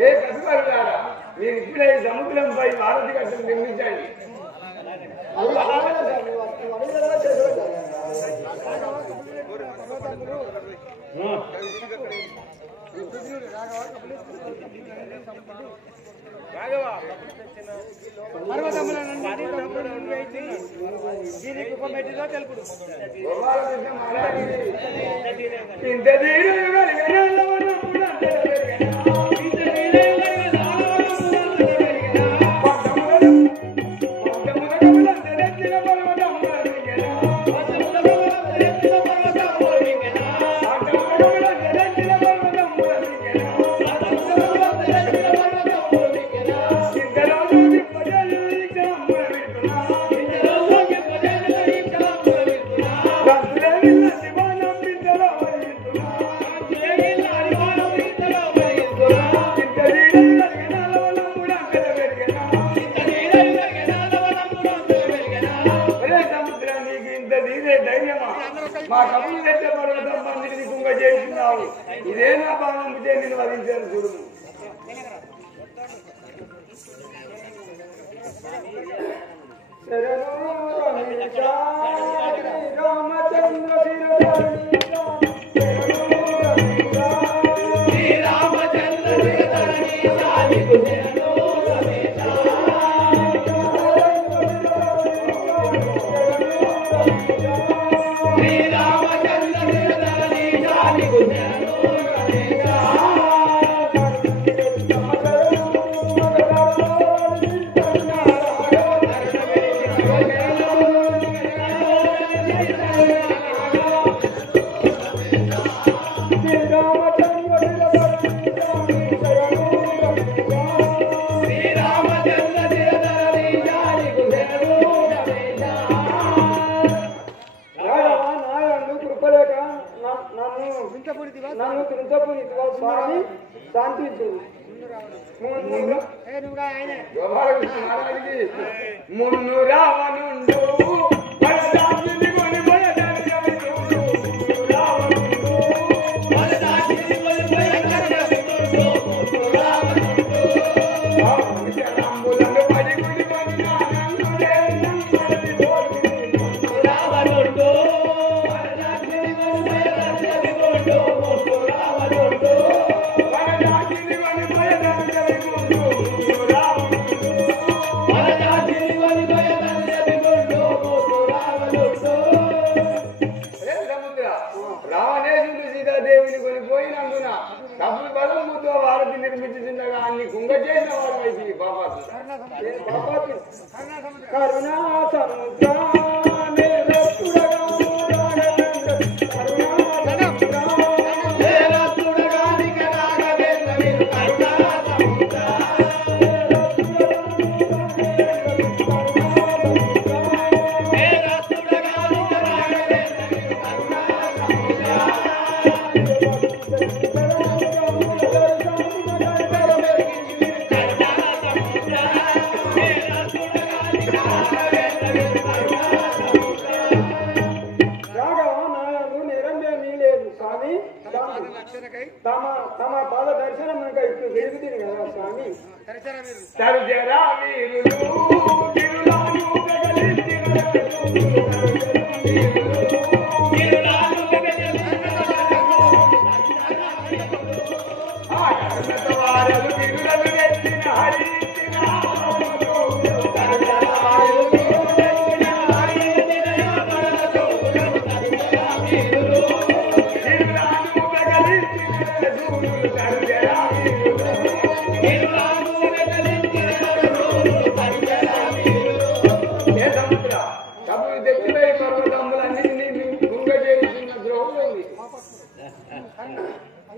ఏ కసువారా మీరు ఇప్పుడే సముద్రంపై భారతి కట్టలు నిర్మించండి. మా కబులు తెచ్చే పర్వతం మందిని కుంగ చేస్తున్నావు. ఇదే నా భాగం నేను వధించాను చూడు. మున్ను రావణుండు రావణేశుడు సీతాదేవిని కొనిపోయినందున కపుల బలముతో వారధి నిర్మించుతుండగా అన్ని కుంగ చేసిన వాడు వైపు బాబాతు కరుణా తమ పాద దర్శనం ఇప్పుడు వెలుగుతుంది కదా స్వామి. సర్జరా వీరులు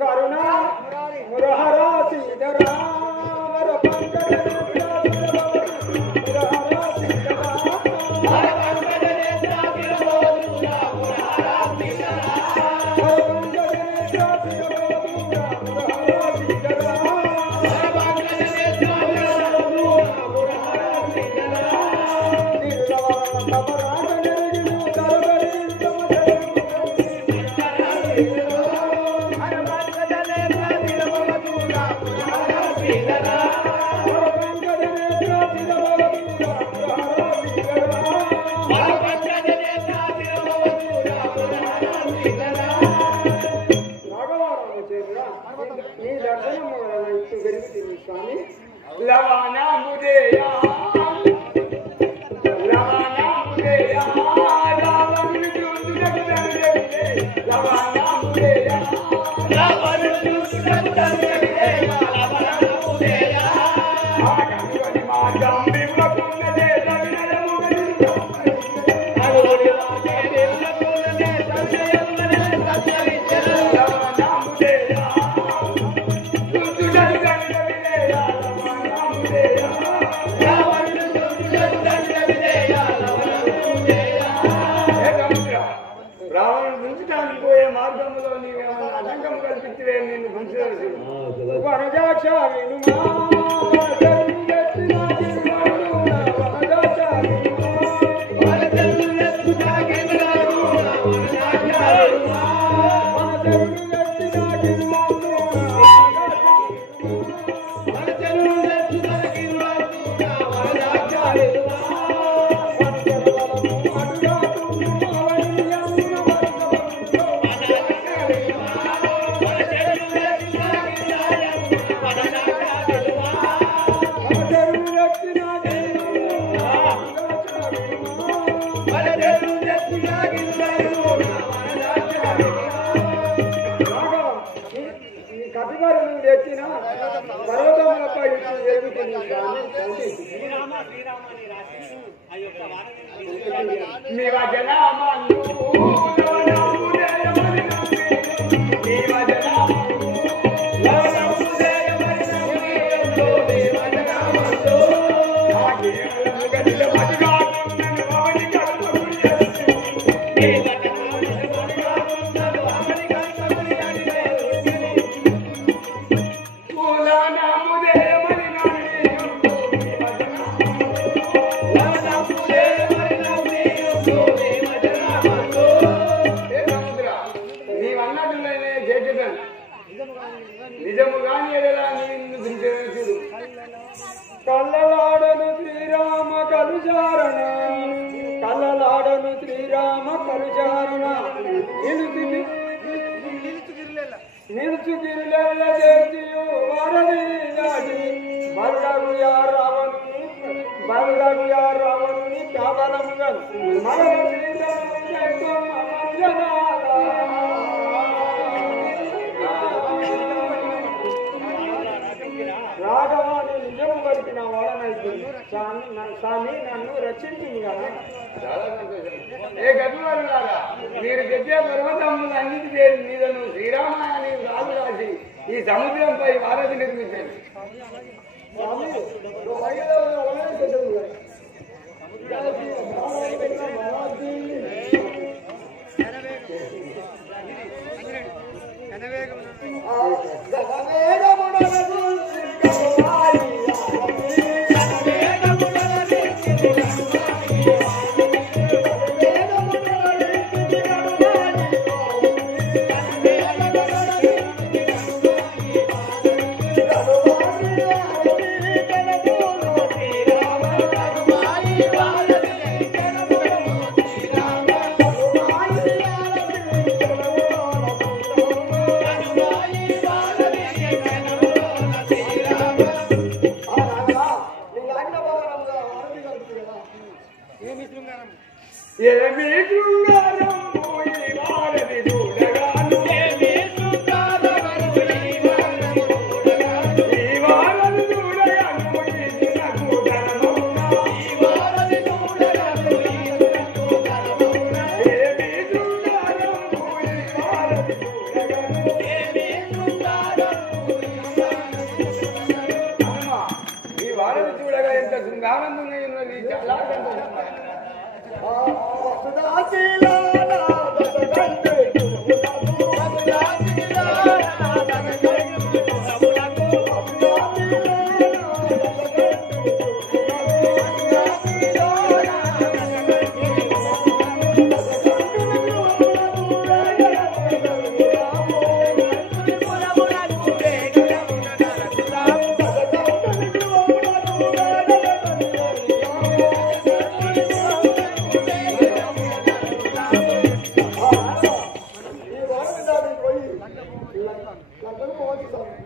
కరుణా మురహరా సీతరా నీ దర్శనం ఇప్పుడు పెరుగుతుంది స్వామి. లవనా ముదేయా లవనా ముదేయా రావణుని చూస్తున్నట్టు తండ్రి లవనా ముదేయా రావణుని చూస్తున్నట్టు తండ్రి లవనా ముదేయా ఆగని మా జంబిములకున్నదే తమిళము గదిలో ఆగని మా జంబిములకున్నదే తమిళమునే సత్యవిచర లవనా ముదేయా చూస్తున్నట్టు తండ్రి రావణుడు గుంచడానికి పోయే మార్గంలో నీవేమన్నా ఆటంకం కల్పించలే నిన్ను గుంచలేదు. వనజాక్ష వినుమా మీ వజనామందు లవణముదేయమని నమ్మి మీ వజనామందు లవణముదేయమని నమ్మి మీ వజనామందు ఆగేలము గదిల మదిగానున్నను అవని కల్పకుని చేసి మీ వజనామందు మదిగానున్నను అవని కల్పకుని అడిగే లవణముదేయమని నమ్మి మీ వజనామందు నీవన్నట్టునే చేసేదాన్ని నిజము కాని ఎడలా నిన్ను దించేసుడు కళ్ళలాడను శ్రీరామ కలుచారణ కళ్ళలాడను శ్రీరామ కలుచారణ నిలుచుగిరిల చేతియు వరది దాటి బరుడగు యా రావణుని కావలముగా మరణ రాఘవాన్ని నిజము కలిపిన వాడనైతుంది స్వామి నన్ను రక్షించింది కదా. చాలా సంతోషం. ఏ గతులారా మీరు తెచ్చే పర్వతములు అన్నిటి చేరి మీదను శ్రీరామాయణి రాజు రాసి ఈ సముద్రంపై వారధి నిర్మించండి. ఏమి శృంగారం పోయి వారధి చూడగాను ఈ వారధి చూడగాను ఏమి శృంగారం పోయి వారధి చూడగాను ఈ వారధి చూడగా ఎంత శృంగారం ఉన్నది. చాలా లగ్గం పోవచ్చు స్వామి.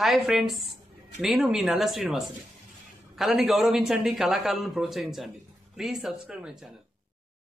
హాయ్ ఫ్రెండ్స్, నేను మీ నల్ల శ్రీనివాసుని. కళని గౌరవించండి, కళాకారులను ప్రోత్సహించండి. Please subscribe my channel.